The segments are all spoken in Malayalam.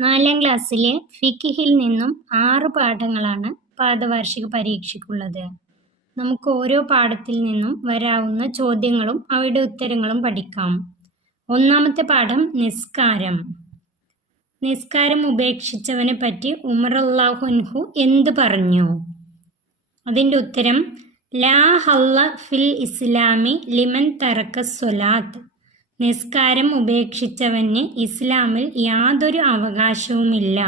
4ാം ക്ലാസ്സിലെ ഫിഖ്ഹിൽ നിന്നും 6 പാഠങ്ങളാണ് പാദവാർഷിക പരീക്ഷയ്ക്കുള്ളത്. നമുക്ക് ഓരോ പാഠത്തിൽ നിന്നും വരാവുന്ന ചോദ്യങ്ങളും അവയുടെ ഉത്തരങ്ങളും പഠിക്കാം. ഒന്നാമത്തെ പാഠം നിസ്കാരം. നിസ്കാരം ഉപേക്ഷിച്ചവനെ പറ്റി ഉമർ റളിയല്ലാഹു അൻഹു എന്ത് പറഞ്ഞു? അതിൻ്റെ ഉത്തരം ലാ ഹല്ല ഫിൽ ഇസ്ലാമി ലിമൻ തറക്ക സ്വലാത്ത്. നിസ്കാരം ഉപേക്ഷിച്ചവന് ഇസ്ലാമിൽ യാതൊരു അവകാശവുമില്ല.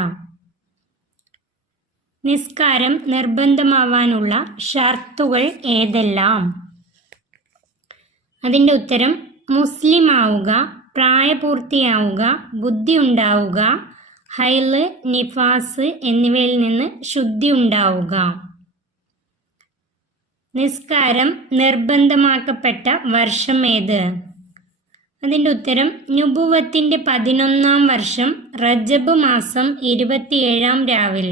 നിസ്കാരം നിർബന്ധമാവാനുള്ള ഷർത്തുകൾ ഏതെല്ലാം? അതിൻ്റെ ഉത്തരം മുസ്ലിം ആവുക, പ്രായപൂർത്തിയാവുക, ബുദ്ധി ഉണ്ടാവുക, ഹൈല്, നിഫാസ് എന്നിവയിൽ നിന്ന് ശുദ്ധി ഉണ്ടാവുക. നിസ്കാരം നിർബന്ധമാക്കപ്പെട്ട വർഷം ഏത്? അതിൻ്റെ ഉത്തരം നുബുവത്തിൻ്റെ 11ാം വർഷം റജബ് മാസം 27ാം രാവിൽ.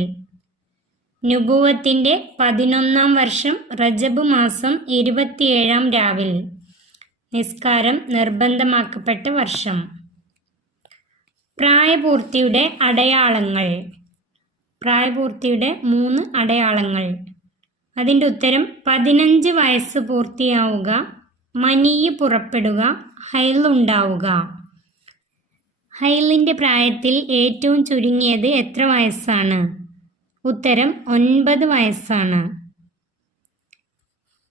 നുബുവത്തിൻ്റെ 11ാം വർഷം റജബ് മാസം 27ാം രാവിൽ നിസ്കാരം നിർബന്ധമാക്കപ്പെട്ട വർഷം. പ്രായപൂർത്തിയുടെ അടയാളങ്ങൾ. പ്രായപൂർത്തിയുടെ 3 അടയാളങ്ങൾ. അതിൻ്റെ ഉത്തരം 15 വയസ്സ് പൂർത്തിയാവുക, മനിയ് പുറപ്പെടുക, ഹൈലുണ്ടാവുക. ഹൈലിൻ്റെ പ്രായത്തിൽ ഏറ്റവും ചുരുങ്ങിയത് എത്ര വയസ്സാണ്? ഉത്തരം 9 വയസ്സാണ്.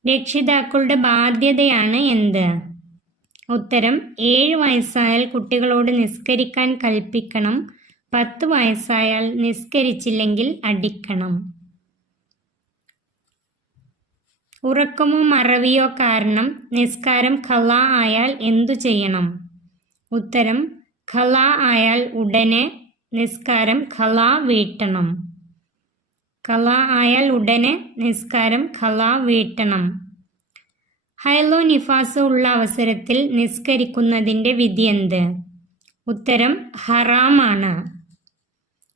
രക്ഷിതാക്കളുടെ ബാധ്യതയാണ് എന്ത്? ഉത്തരം 7 വയസ്സായാൽ കുട്ടികളോട് നിസ്കരിക്കാൻ കൽപ്പിക്കണം, 10 വയസ്സായാൽ നിസ്കരിച്ചില്ലെങ്കിൽ അടിക്കണം. ഉറക്കമോ മറവിയോ കാരണം നിസ്കാരം ഖളാ ആയാൽ എന്തു ചെയ്യണം? ഉത്തരം ഖളാ ആയാൽ ഉടനെ നിസ്കാരം ഖളാ വീട്ടണം. ഖളാ ആയാൽ ഉടനെ നിസ്കാരം ഖളാ വീട്ടണം. ഹൈലോ നിഫാസ് ഉള്ള അവസരത്തിൽ നിസ്കരിക്കുന്നതിൻ്റെ വിധി എന്ത്? ഉത്തരം ഹറാമാണ്.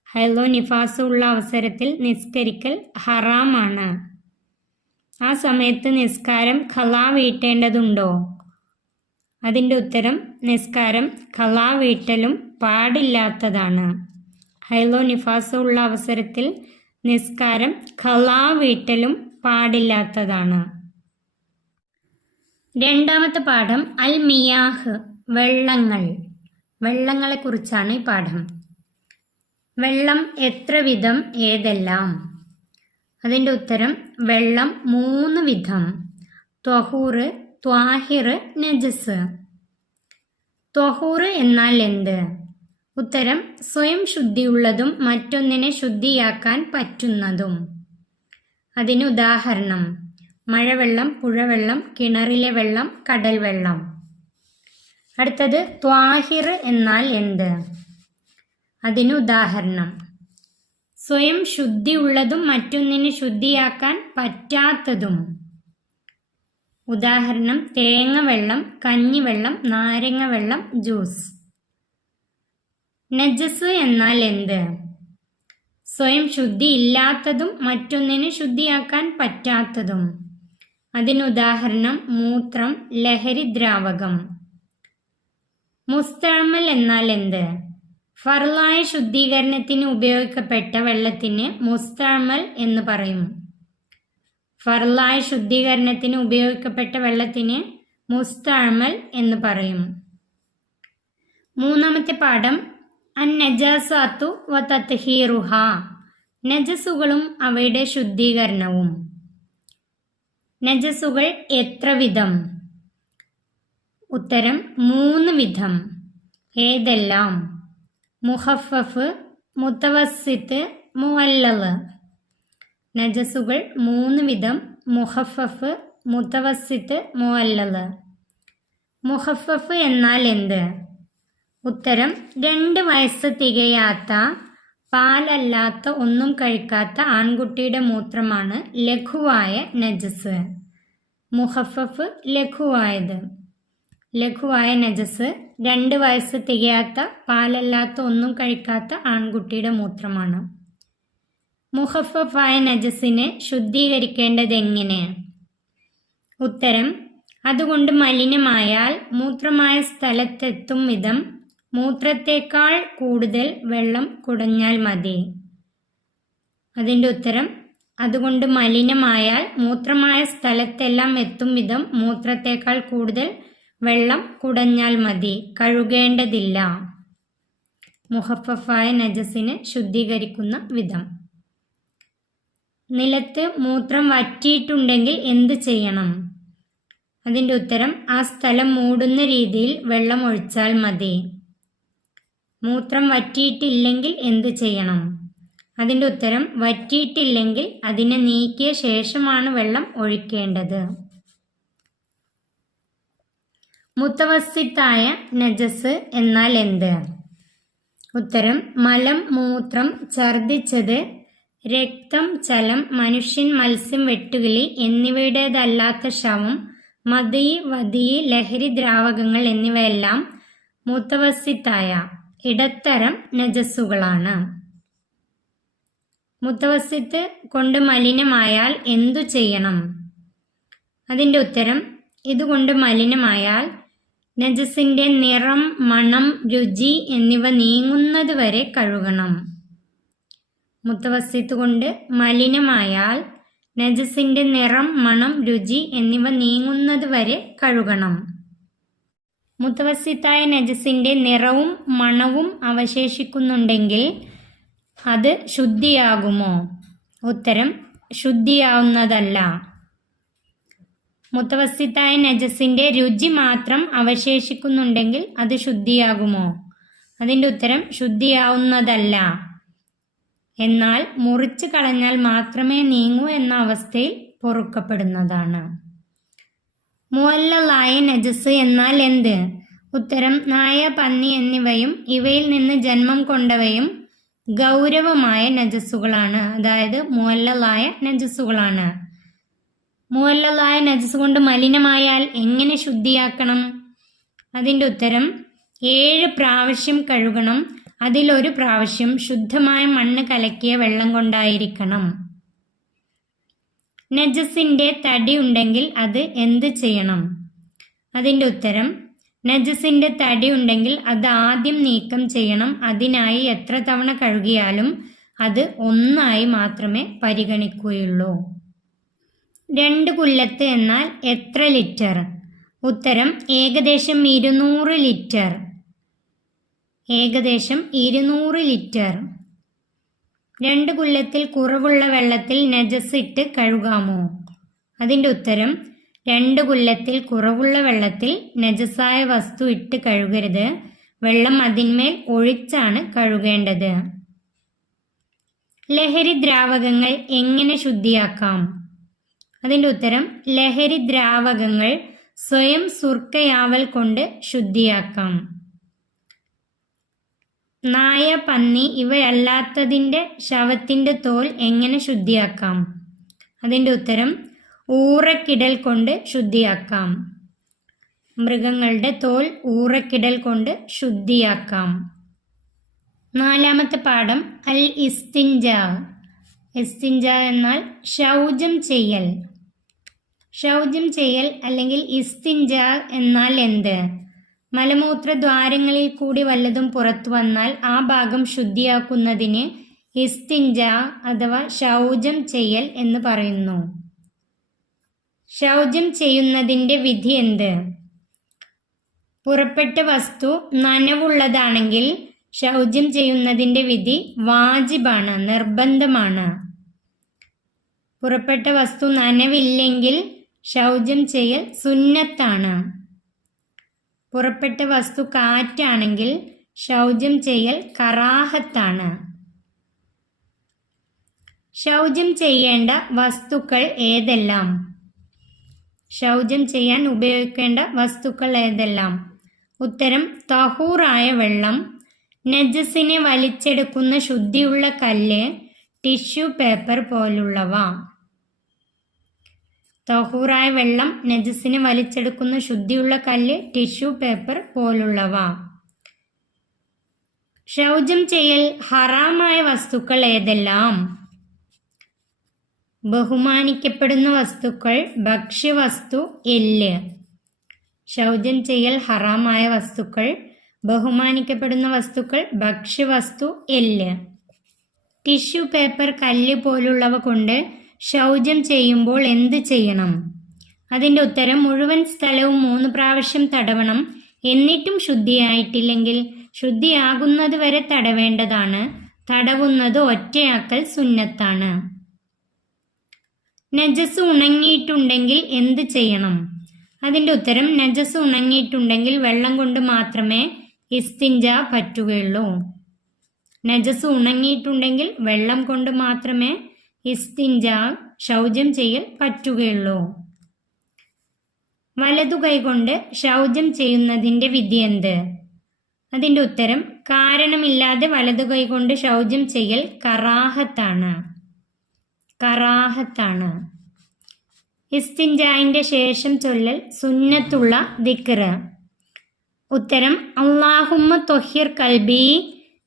ഹൈലോ നിഫാസ് ഉള്ള അവസരത്തിൽ നിസ്കരിക്കൽ ഹറാമാണ്. ആ സമയത്ത് നിസ്കാരം ഖളാ വീട്ടേണ്ടതുണ്ടോ? അതിൻ്റെ ഉത്തരം നിസ്കാരം ഖളാ വീട്ടലും പാടില്ലാത്തതാണ്. ഹൈലോ നിഫാസ് ഉള്ള അവസരത്തിൽ നിസ്കാരം ഖളാ വീട്ടലും പാടില്ലാത്തതാണ്. രണ്ടാമത്തെ പാഠം അൽ മിയാഹ്, വെള്ളങ്ങൾ. വെള്ളങ്ങളെക്കുറിച്ചാണ് ഈ പാഠം. വെള്ളം എത്ര വിധം, ഏതെല്ലാം? അതിൻ്റെ ഉത്തരം വെള്ളം 3 വിധം: ത്വഹൂർ, ത്വാഹിർ, നജസ്. ത്വഹൂർ എന്നാൽ എന്ത്? ഉത്തരം സ്വയം ശുദ്ധിയുള്ളതും മറ്റൊന്നിനെ ശുദ്ധിയാക്കാൻ പറ്റുന്നതും. അതിന് ഉദാഹരണം മഴവെള്ളം, പുഴവെള്ളം, കിണറിലെ വെള്ളം, കടൽ വെള്ളം. അടുത്തത് ത്വാഹിർ എന്നാൽ എന്ത്? അതിന് ഉദാഹരണം സ്വയം ശുദ്ധിയുള്ളതും മറ്റൊന്നിനെ ശുദ്ധിയാക്കാൻ പറ്റാത്തതും. ഉദാഹരണം തേങ്ങ വെള്ളം, കഞ്ഞിവെള്ളം, നാരങ്ങ വെള്ളം, ജ്യൂസ്. നജസ് എന്നാൽ എന്ത്? സ്വയം ശുദ്ധി ഇല്ലാത്തതും മറ്റൊന്നിനെ ശുദ്ധിയാക്കാൻ പറ്റാത്തതും. അതിന് ഉദാഹരണം മൂത്രം, ലഹരി ദ്രാവകം. മുസ്തഅമൽ എന്നാൽ എന്ത്? ഫർളായ ശുദ്ധീകരണത്തിന് ഉപയോഗിക്കപ്പെട്ട വെള്ളത്തിന് മുസ്തഅമൽ എന്ന് പറയും. ഫർളായ ശുദ്ധീകരണത്തിന് ഉപയോഗിക്കപ്പെട്ട വെള്ളത്തിന് മുസ്തഅമൽ എന്ന് പറയും. മൂന്നാമത്തെ പാഠം അൻ നജാസാത്തു വ തത്ഹീറുഹ, നജസുകളും അവയുടെ ശുദ്ധീകരണവും. നജസുകൾ എത്ര വിധം? ഉത്തരം 3 വിധം. ഏതെല്ലാം? മുഖഫഫ്, മുത്തവസ്സിത്ത്, മുഅല്ലല്. നജസുകൾ 3 വിധം: മുഖഫഫ്, മുത്തവസ്സിത്ത്, മുഅല്ലല്. മുഖഫഫ് എന്നാൽ എന്ത്? ഉത്തരം 2 വയസ്സ് തികയാത്ത, പാലല്ലാത്ത, ഒന്നും കഴിക്കാത്ത ആൺകുട്ടിയുടെ മൂത്രമാണ് ലഘുവായ നജസ്. മുഖഫഫ് ലഘുവായത്. ലഘുവായ നജസ് 2 വയസ്സ് തികയാത്ത, പാലല്ലാത്ത, ഒന്നും കഴിക്കാത്ത ആൺകുട്ടിയുടെ മൂത്രമാണ്. മുഖഫഫായ നജസിനെ ശുദ്ധീകരിക്കേണ്ടത് എങ്ങനെ? ഉത്തരം അതുകൊണ്ട് മലിനമായാൽ മൂത്രമായ സ്ഥലത്തെത്തും വിധം മൂത്രത്തേക്കാൾ കൂടുതൽ വെള്ളം കുടഞ്ഞാൽ മതി. അതിൻ്റെ ഉത്തരം അതുകൊണ്ട് മലിനമായാൽ മൂത്രമായ സ്ഥലത്തെല്ലാം എത്തും വിധം മൂത്രത്തേക്കാൾ കൂടുതൽ വെള്ളം കുടഞ്ഞാൽ മതി, കഴുകേണ്ടതില്ല. മുഹഫഫായ നജസിനെ ശുദ്ധീകരിക്കുന്ന വിധം. നിലത്ത് മൂത്രം വറ്റിയിട്ടുണ്ടെങ്കിൽ എന്ത് ചെയ്യണം? അതിൻ്റെ ഉത്തരം ആ സ്ഥലം മൂടുന്ന രീതിയിൽ വെള്ളം ഒഴിച്ചാൽ മതി. മൂത്രം വറ്റിയിട്ടില്ലെങ്കിൽ എന്ത് ചെയ്യണം? അതിൻ്റെ ഉത്തരം വറ്റിയിട്ടില്ലെങ്കിൽ അതിനെ നീക്കിയ ശേഷമാണ് വെള്ളം ഒഴിക്കേണ്ടത്. മുത്തവസ്സിത്തായ നജസ് എന്നാൽ എന്ത്? ഉത്തരം മലം, മൂത്രം, ഛർദിച്ചത്, രക്തം, ചലം, മനുഷ്യൻ, മത്സ്യം, വെട്ടുകിളി എന്നിവയുടേതല്ലാത്ത ശവം, മദി, വദി, ലഹരി ദ്രാവകങ്ങൾ എന്നിവയെല്ലാം മുത്തവസ്സിത്തായ ഇടത്തരം നജസ്സുകളാണ്. മുത്തവസ്സിത്ത് കൊണ്ട് മലിനമായാൽ എന്തു ചെയ്യണം? അതിൻ്റെ ഉത്തരം ഇതുകൊണ്ട് മലിനമായാൽ നജസിൻ്റെ നിറം, മണം, രുചി എന്നിവ നീങ്ങുന്നത് വരെ കഴുകണം. മുത്തവസ്സിത്ത് കൊണ്ട് മലിനമായാൽ നജസിൻ്റെ നിറം, മണം, രുചി എന്നിവ നീങ്ങുന്നത് വരെ കഴുകണം. മുത്തവസ്സിത്തായ നജസിൻ്റെ നിറവും മണവും അവശേഷിക്കുന്നുണ്ടെങ്കിൽ അത് ശുദ്ധിയാകുമോ? ഉത്തരം ശുദ്ധിയാവുന്നതല്ല. മുത്തവസ്സിത്തായ നജസിൻ്റെ രുചി മാത്രം അവശേഷിക്കുന്നുണ്ടെങ്കിൽ അത് ശുദ്ധിയാകുമോ? അതിൻ്റെ ഉത്തരം ശുദ്ധിയാവുന്നതല്ല. എന്നാൽ മുറിച്ച് കളഞ്ഞാൽ മാത്രമേ നീങ്ങൂ എന്ന അവസ്ഥയിൽ പൊറുക്കപ്പെടുന്നതാണ്. മുഅല്ലലായ നജസ് എന്നാൽ എന്ത്? ഉത്തരം നായ, പന്നി എന്നിവയും ഇവയിൽ നിന്ന് ജന്മം കൊണ്ടവയും ഗൗരവമായ നജസ്സുകളാണ്. അതായത് മുഅല്ലലായ നജസ്സുകളാണ്. മുഅല്ലലായ നജസ് കൊണ്ട് മലിനമായാൽ എങ്ങനെ ശുദ്ധിയാക്കണം? അതിൻ്റെ ഉത്തരം 7 പ്രാവശ്യം കഴുകണം. അതിലൊരു പ്രാവശ്യം ശുദ്ധമായ മണ്ണ് കലക്കിയ വെള്ളം കൊണ്ടായിരിക്കണം. നജസിൻ്റെ തടി ഉണ്ടെങ്കിൽ അത് എന്ത് ചെയ്യണം? അതിൻ്റെ ഉത്തരം നജസിൻ്റെ തടി ഉണ്ടെങ്കിൽ അത് ആദ്യം നീക്കം ചെയ്യണം. അതിനായി എത്ര തവണ കഴുകിയാലും അത് ഒന്നായി മാത്രമേ പരിഗണിക്കുകയുള്ളൂ. 2 കുല്ലത്ത് എന്നാൽ എത്ര ലിറ്റർ? ഉത്തരം ഏകദേശം 200 ലിറ്റർ. ഏകദേശം 200 ലിറ്റർ. 2 കുല്ലത്തിൽ കുറവുള്ള വെള്ളത്തിൽ നജസ് ഇട്ട് കഴുകാമോ? അതിൻ്റെ ഉത്തരം 2 കുല്ലത്തിൽ കുറവുള്ള വെള്ളത്തിൽ നജസായ വസ്തു ഇട്ട് കഴുകരുത്. വെള്ളം അതിന്മേൽ ഒഴിച്ചാണ് കഴുകേണ്ടത്. ലഹരി ദ്രാവകങ്ങൾ എങ്ങനെ ശുദ്ധിയാക്കാം? അതിൻ്റെ ഉത്തരം ലഹരി ദ്രാവകങ്ങൾ സ്വയം സുർക്കയാവൽ കൊണ്ട് ശുദ്ധിയാക്കാം. നായ, പന്നി ഇവയല്ലാത്തതിൻ്റെ ശവത്തിൻ്റെ തോൽ എങ്ങനെ ശുദ്ധിയാക്കാം? അതിൻ്റെ ഉത്തരം ഊറക്കിടൽ കൊണ്ട് ശുദ്ധിയാക്കാം. മൃഗങ്ങളുടെ തോൽ ഊറക്കിടൽ കൊണ്ട് ശുദ്ധിയാക്കാം. 4ാമത്തെ പാഠം അൽ ഇസ്തിൻജ. ഇസ്തിൻജ എന്നാൽ ശൗചം ചെയ്യൽ. ശൗചം ചെയ്യൽ അല്ലെങ്കിൽ ഇസ്തിൻജ എന്നാൽ എന്ത്? മലമൂത്ര ദ്വാരങ്ങളിൽ കൂടി വല്ലതും പുറത്തു വന്നാൽ ആ ഭാഗം ശുദ്ധിയാക്കുന്നതിന് ഇസ്തിൻജ അഥവാ ശൗചം ചെയ്യൽ എന്ന് പറയുന്നു. ശൗചം ചെയ്യുന്നതിൻ്റെ വിധി എന്ത്? പുറപ്പെട്ട വസ്തു നനവുള്ളതാണെങ്കിൽ ശൗചം ചെയ്യുന്നതിൻ്റെ വിധി വാജിബാണ്, നിർബന്ധമാണ്. പുറപ്പെട്ട വസ്തു നനവില്ലെങ്കിൽ ശൗചം ചെയ്യൽ സുന്നത്താണ്. പുറപ്പെട്ട വസ്തു കാറ്റാണെങ്കിൽ ശൗചം ചെയ്യൽ കറാഹത്താണ്. ശൗചം ചെയ്യേണ്ട വസ്തുക്കൾ ഏതെല്ലാം? ശൗചം ചെയ്യാൻ ഉപയോഗിക്കേണ്ട വസ്തുക്കൾ ഏതെല്ലാം? ഉത്തരം തഹൂറായ വെള്ളം, നജസിനെ വലിച്ചെടുക്കുന്ന ശുദ്ധിയുള്ള കല്ല്, ടിഷ്യൂ പേപ്പർ പോലുള്ളവ. തഹൂറായ വെള്ളം, നജസിനെ വലിച്ചെടുക്കുന്ന ശുദ്ധിയുള്ള കല്ല്, ടിഷ്യൂ പേപ്പർ പോലുള്ളവ. ശൗചം ചെയ്യൽ ഹറാമായ വസ്തുക്കൾ ഏതെല്ലാം? ബഹുമാനിക്കപ്പെടുന്ന വസ്തുക്കൾ, ഭക്ഷ്യവസ്തു, എല്ല്. ശൗചം ചെയ്യൽ ഹറാമായ വസ്തുക്കൾ ബഹുമാനിക്കപ്പെടുന്ന വസ്തുക്കൾ ഭക്ഷ്യവസ്തു എല്ല്. ടിഷ്യൂ പേപ്പർ, കല്ല് പോലുള്ളവ കൊണ്ട് ശൗചം ചെയ്യുമ്പോൾ എന്ത് ചെയ്യണം? അതിൻ്റെ ഉത്തരം മുഴുവൻ സ്ഥലവും 3 പ്രാവശ്യം തടവണം. എന്നിട്ടും ശുദ്ധിയായിട്ടില്ലെങ്കിൽ ശുദ്ധിയാകുന്നത് വരെ തടവേണ്ടതാണ്. തടവുന്നത് ഒറ്റയാക്കൽ സുന്നത്താണ്. നജസ് ഉണങ്ങിയിട്ടുണ്ടെങ്കിൽ എന്ത് ചെയ്യണം? അതിൻ്റെ ഉത്തരം നജസ് ഉണങ്ങിയിട്ടുണ്ടെങ്കിൽ വെള്ളം കൊണ്ട് മാത്രമേ ഇസ്തിഞ്ച പറ്റുകയുള്ളൂ. നജസ് ഉണങ്ങിയിട്ടുണ്ടെങ്കിൽ വെള്ളം കൊണ്ട് മാത്രമേ ഇസ്തിഞ്ച, ശൗചം ചെയ്യൽ പറ്റുകയുള്ളൂ. വലതു കൈകൊണ്ട് ശൗചം ചെയ്യുന്നതിൻ്റെ വിധി എന്ത്? അതിൻ്റെ ഉത്തരം കാരണമില്ലാതെ വലതു കൈകൊണ്ട് ശൗചം ചെയ്യൽ കറാഹത്താണ്. കറാഹത്താണ്. ഇസ്തിഞ്ചായിൻ്റെ ശേഷം ചൊല്ലൽ സുന്നത്തുള്ള ദിക്ർ. ഉത്തരം അല്ലാഹുമ്മ ത്വഹിർ ഖൽബി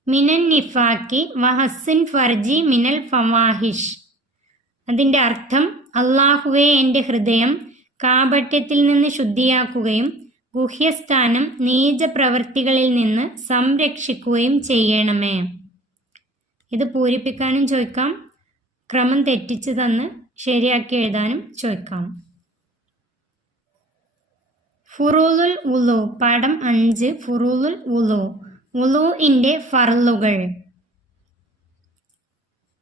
മിനൻ നിഫാക്കി വഹസ്സിൻ ഫർജി മിനൽ ഫവാഹിഷ്. അതിൻ്റെ അർത്ഥം അല്ലാഹുവേ, എൻ്റെ ഹൃദയം കാപട്യത്തിൽ നിന്ന് ശുദ്ധിയാക്കുകയും ഗുഹ്യസ്ഥാനം നീചപ്രവൃത്തികളിൽ നിന്ന് സംരക്ഷിക്കുകയും ചെയ്യണമേ. ഇത് പൂരിപ്പിക്കാനും ചോദിക്കാം, ക്രമം തെറ്റിച്ച് തന്ന് ശരിയാക്കി എഴുതാനും ചോദിക്കാം. ഫുറൂലുൽ ഉളു, പാഠം 5. ഫുറൂലുൽ ഉളു, ഉളുഇൻ്റെ ഫർളുകൾ.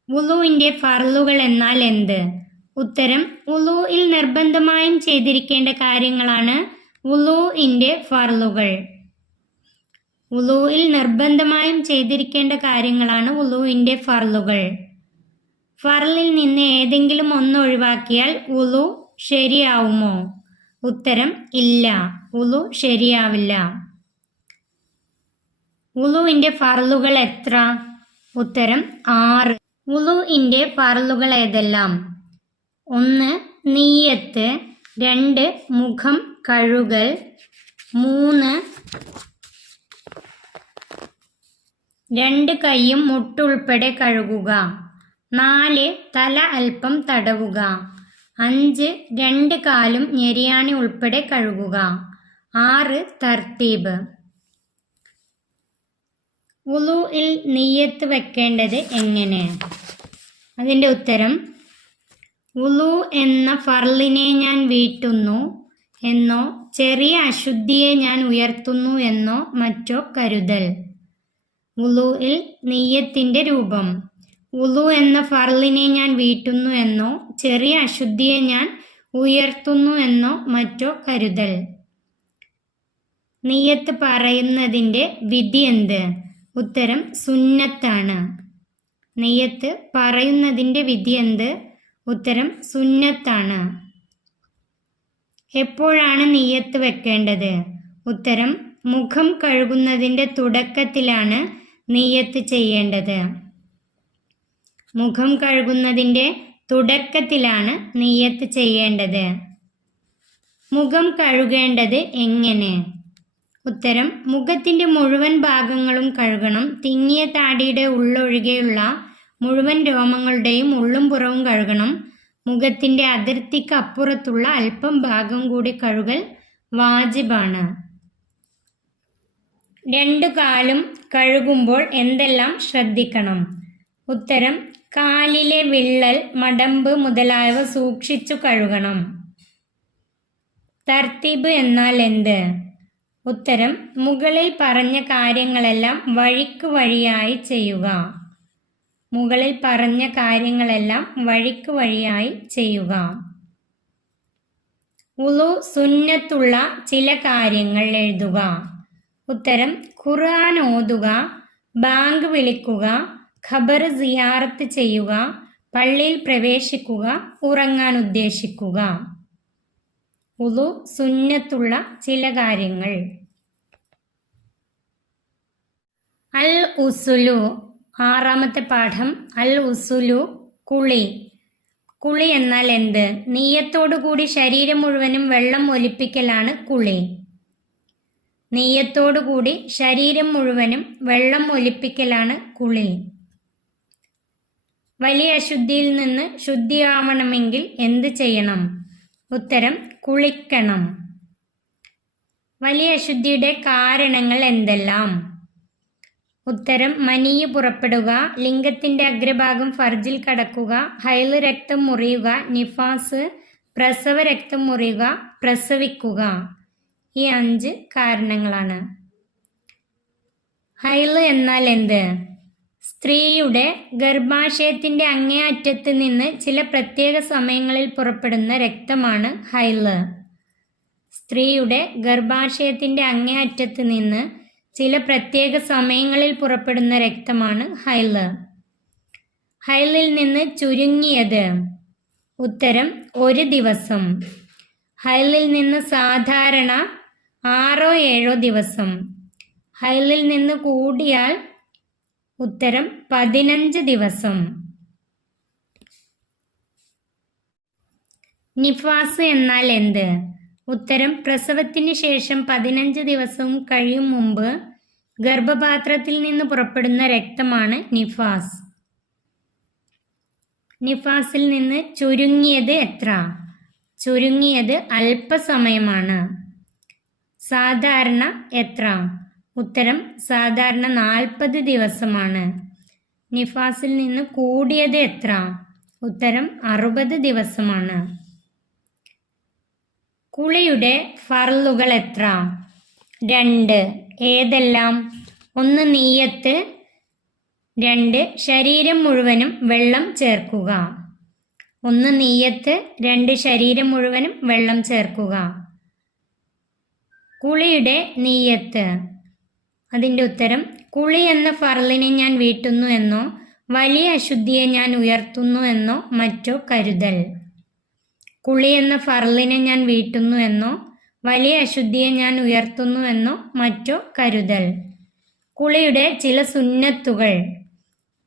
ഉളുഇൻ്റെ ഫർളുകൾ എന്നാൽ എന്ത്? ഉത്തരം ഉളുഇൽ നിർബന്ധമായും ചെയ്തിരിക്കേണ്ട കാര്യങ്ങളാണ് ഉളുഇൻ്റെ ഫർളുകൾ. ഉളുഇൽ നിർബന്ധമായും ചെയ്തിരിക്കേണ്ട കാര്യങ്ങളാണ് ഉളുഇൻ്റെ ഫർളുകൾ. ഫർളിൽ നിന്ന് ഏതെങ്കിലും ഒന്ന് ഒഴിവാക്കിയാൽ ഉളു ശരിയാവുമോ? ഉത്തരം ഇല്ല, ഉളു ശരിയാവില്ല. ഉളുഇൻ്റെ ഫർളുകൾ എത്ര? ഉത്തരം 6. ഉളുഇൻ്റെ ഫർളുകൾ ഏതെല്ലാം? 1. നിയ്യത്ത്. 2. മുഖം കഴുകൽ. 3. 2 കൈയും മുട്ടുൾപ്പെടെ കഴുകുക. 4. തല അല്പം തടവുക. 5. 2 കാലും ഞെരിയാണി ഉൾപ്പെടെ കഴുകുക. 6. തർത്തീബ്. ഉളുഇൽ നിയ്യത്ത് വെക്കേണ്ടത് എങ്ങനെ? അതിൻ്റെ ഉത്തരം ഉളു എന്ന ഫർളിനെ ഞാൻ വീട്ടുന്നു എന്നോ ചെറിയ അശുദ്ധിയെ ഞാൻ ഉയർത്തുന്നു എന്നോ മറ്റോ കരുതൽ. ഉളുഇൽ നിയ്യത്തിൻ്റെ രൂപം: ഉളു എന്ന ഫർളിനെ ഞാൻ വീട്ടുന്നു എന്നോ ചെറിയ അശുദ്ധിയെ ഞാൻ ഉയർത്തുന്നു എന്നോ മറ്റോ കരുതൽ. നിയ്യത്ത് പറയുന്നതിൻ്റെ വിധി എന്ത്? ഉത്തരം സുന്നത്താണ്. നിയ്യത്ത് പറയുന്നതിൻ്റെ വിധി എന്ത്? ഉത്തരം സുന്നത്താണ്. എപ്പോഴാണ് നിയ്യത്ത് വെക്കേണ്ടത്? ഉത്തരം മുഖം കഴുകുന്നതിൻ്റെ തുടക്കത്തിലാണ് നിയ്യത്ത് ചെയ്യേണ്ടത്. മുഖം കഴുകുന്നതിൻ്റെ തുടക്കത്തിലാണ് നിയ്യത്ത് ചെയ്യേണ്ടത്. മുഖം കഴുകേണ്ടത് എങ്ങനെ? ഉത്തരം മുഖത്തിൻ്റെ മുഴുവൻ ഭാഗങ്ങളും കഴുകണം. തിങ്ങിയ താടിയുടെ ഉള്ളൊഴികെയുള്ള മുഴുവൻ രോമങ്ങളുടെയും ഉള്ളും പുറവും കഴുകണം. മുഖത്തിൻ്റെ അതിർത്തിക്ക് അപ്പുറത്തുള്ള അല്പം ഭാഗം കൂടി കഴുകൽ വാജിബാണ്. 2 കാലും കഴുകുമ്പോൾ എന്തെല്ലാം ശ്രദ്ധിക്കണം? ഉത്തരം കാലിലെ വിള്ളൽ, മടമ്പ് മുതലായവ സൂക്ഷിച്ചു കഴുകണം. തർത്തീബ് എന്നാൽ എന്ത്? ഉത്തരം മുകളിൽ പറഞ്ഞ കാര്യങ്ങളെല്ലാം വഴിക്ക് വഴിയായി ചെയ്യുക. മുകളിൽ പറഞ്ഞ കാര്യങ്ങളെല്ലാം വഴിക്ക് വഴിയായി ചെയ്യുക. ഉളു സുന്നത്തുള്ള ചില കാര്യങ്ങൾ എഴുതുക. ഉത്തരം ഖുർആൻ ഓതുക, ബാങ്ക് വിളിക്കുക, ഖബർ സിയാറത്ത് ചെയ്യുക, പള്ളിയിൽ പ്രവേശിക്കുക, ഉറങ്ങാൻ ഉദ്ദേശിക്കുക. ഉളു സുന്നത്തുള്ള ചില കാര്യങ്ങൾ. അൽ ഉസുലു, 6ാമത്തെ പാഠം. അൽ ഉസുലു, കുളി. കുളി എന്നാൽ എന്ത്? നിയ്യത്തോടുകൂടി ശരീരം മുഴുവനും വെള്ളം ഒലിപ്പിക്കലാണ് കുളി. നിയ്യത്തോടുകൂടി ശരീരം മുഴുവനും വെള്ളം ഒലിപ്പിക്കലാണ് കുളി. വലിയ അശുദ്ധിയിൽ നിന്ന് ശുദ്ധിയാവണമെങ്കിൽ എന്ത് ചെയ്യണം? ഉത്തരം കുളിക്കണം. വലിയ അശുദ്ധിയുടെ കാരണങ്ങൾ എന്തെല്ലാം? ഉത്തരം മനീയ് പുറപ്പെടുക, ലിംഗത്തിന്റെ അഗ്രഭാഗം ഫർജിൽ കടക്കുക, ഹൈള് രക്തം മുറിയുക, നിഫാസ്, പ്രസവ രക്തം മുറിയുക, പ്രസവിക്കുക. ഈ 5 കാരണങ്ങളാണ്. ഹൈള് എന്നാൽ എന്ത്? സ്ത്രീയുടെ ഗർഭാശയത്തിന്റെ അങ്ങേ അറ്റത്ത് നിന്ന് ചില പ്രത്യേക സമയങ്ങളിൽ പുറപ്പെടുന്ന രക്തമാണ് ഹൈള്. സ്ത്രീയുടെ ഗർഭാശയത്തിന്റെ അങ്ങേ അറ്റത്ത് നിന്ന് ചില പ്രത്യേക സമയങ്ങളിൽ പുറപ്പെടുന്ന രക്തമാണ് ഹൈള്. ഹൈളിൽ നിന്ന് ചുരുങ്ങിയത്? ഉത്തരം 1 ദിവസം. ഹൈളിൽ നിന്ന് സാധാരണ 6-7 ദിവസം. ഹൈളിൽ നിന്ന് കൂടിയാൽ? ഉത്തരം 15 ദിവസം. നിഫാസ് എന്നാൽ എന്ത്? ഉത്തരം പ്രസവത്തിന് ശേഷം 15 ദിവസവും കഴിയും മുമ്പ് ഗർഭപാത്രത്തിൽ നിന്ന് പുറപ്പെടുന്ന രക്തമാണ് നിഫാസ്. നിഫാസിൽ നിന്ന് ചുരുങ്ങിയത് എത്ര? ചുരുങ്ങിയത് അല്പസമയമാണ്. സാധാരണ എത്ര? ഉത്തരം സാധാരണ 40 ദിവസമാണ്. നിഫാസിൽ നിന്ന് കൂടിയത് എത്ര? ഉത്തരം 60 ദിവസമാണ്. കുളിയുടെ ഫർളുകൾ എത്ര? 2. ഏതെല്ലാം? 1 നിയ്യത്ത്, 2 ശരീരം മുഴുവനും വെള്ളം ചേർക്കുക. 1 നിയ്യത്ത്, 2 ശരീരം മുഴുവനും വെള്ളം ചേർക്കുക. കുളിയുടെ നിയ്യത്ത്. അതിൻ്റെ ഉത്തരം കുളി എന്ന ഫർളിനെ ഞാൻ വീട്ടുന്നു എന്നോ വലിയ അശുദ്ധിയെ ഞാൻ ഉയർത്തുന്നു എന്നോ മറ്റോ കരുതൽ. കുളി എന്ന ഫർളിനെ ഞാൻ വീട്ടുന്നു എന്നോ വലിയ അശുദ്ധിയെ ഞാൻ ഉയർത്തുന്നു എന്നോ മറ്റോ കരുതൽ. കുളിയുടെ ചില സുന്നത്തുകൾ.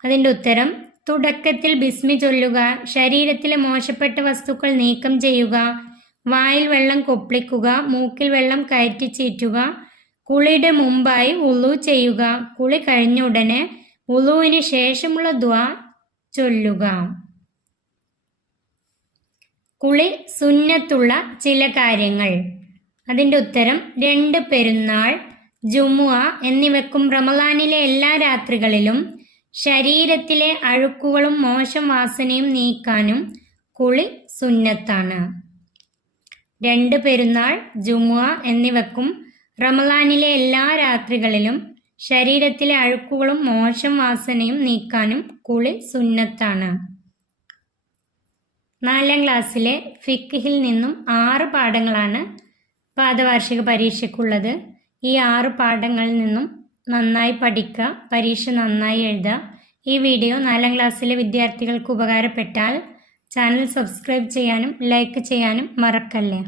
അതിൻ്റെ ഉത്തരം തുടക്കത്തിൽ ബിസ്മി ചൊല്ലുക, ശരീരത്തിലെ മോശപ്പെട്ട വസ്തുക്കൾ നീക്കം ചെയ്യുക, വായിൽ വെള്ളം കൊപ്പിളിക്കുക, മൂക്കിൽ വെള്ളം കയറ്റി ചീറ്റുക, കുളിയുടെ മുമ്പായി വുളു ചെയ്യുക, കുളി കഴിഞ്ഞ ഉടനെ വുളുവിന് ശേഷമുള്ള ദുആ ചൊല്ലുക. കുളി സുന്നത്തുള്ള ചില കാര്യങ്ങൾ. അതിൻ്റെ ഉത്തരം 2 പെരുന്നാൾ, ജുമുഅ എന്നിവയ്ക്കും റമളാനിലെ എല്ലാ രാത്രികളിലും ശരീരത്തിലെ അഴുക്കുകളും മോശം വാസനയും നീക്കാനും കുളി സുന്നത്താണ്. 2 പെരുന്നാൾ, ജുമുഅ എന്നിവയ്ക്കും റമളാനിലെ എല്ലാ രാത്രികളിലും ശരീരത്തിലെ അഴുക്കുകളും മോശം വാസനയും നീക്കാനും കുളി സുന്നത്താണ്. 4ാം ക്ലാസ്സിലെ ഫിഖ്ഹിൽ നിന്നും 6 പാഠങ്ങളാണ് പാദവാർഷിക പരീക്ഷയ്ക്കുള്ളത്. ഈ 6 പാഠങ്ങളിൽ നിന്നും നന്നായി പഠിക്കുക, പരീക്ഷ നന്നായി എഴുതുക. ഈ വീഡിയോ 4ാം ക്ലാസ്സിലെ വിദ്യാർത്ഥികൾക്ക് ഉപകാരപ്പെട്ടാൽ ചാനൽ സബ്സ്ക്രൈബ് ചെയ്യാനും ലൈക്ക് ചെയ്യാനും മറക്കല്ലേ.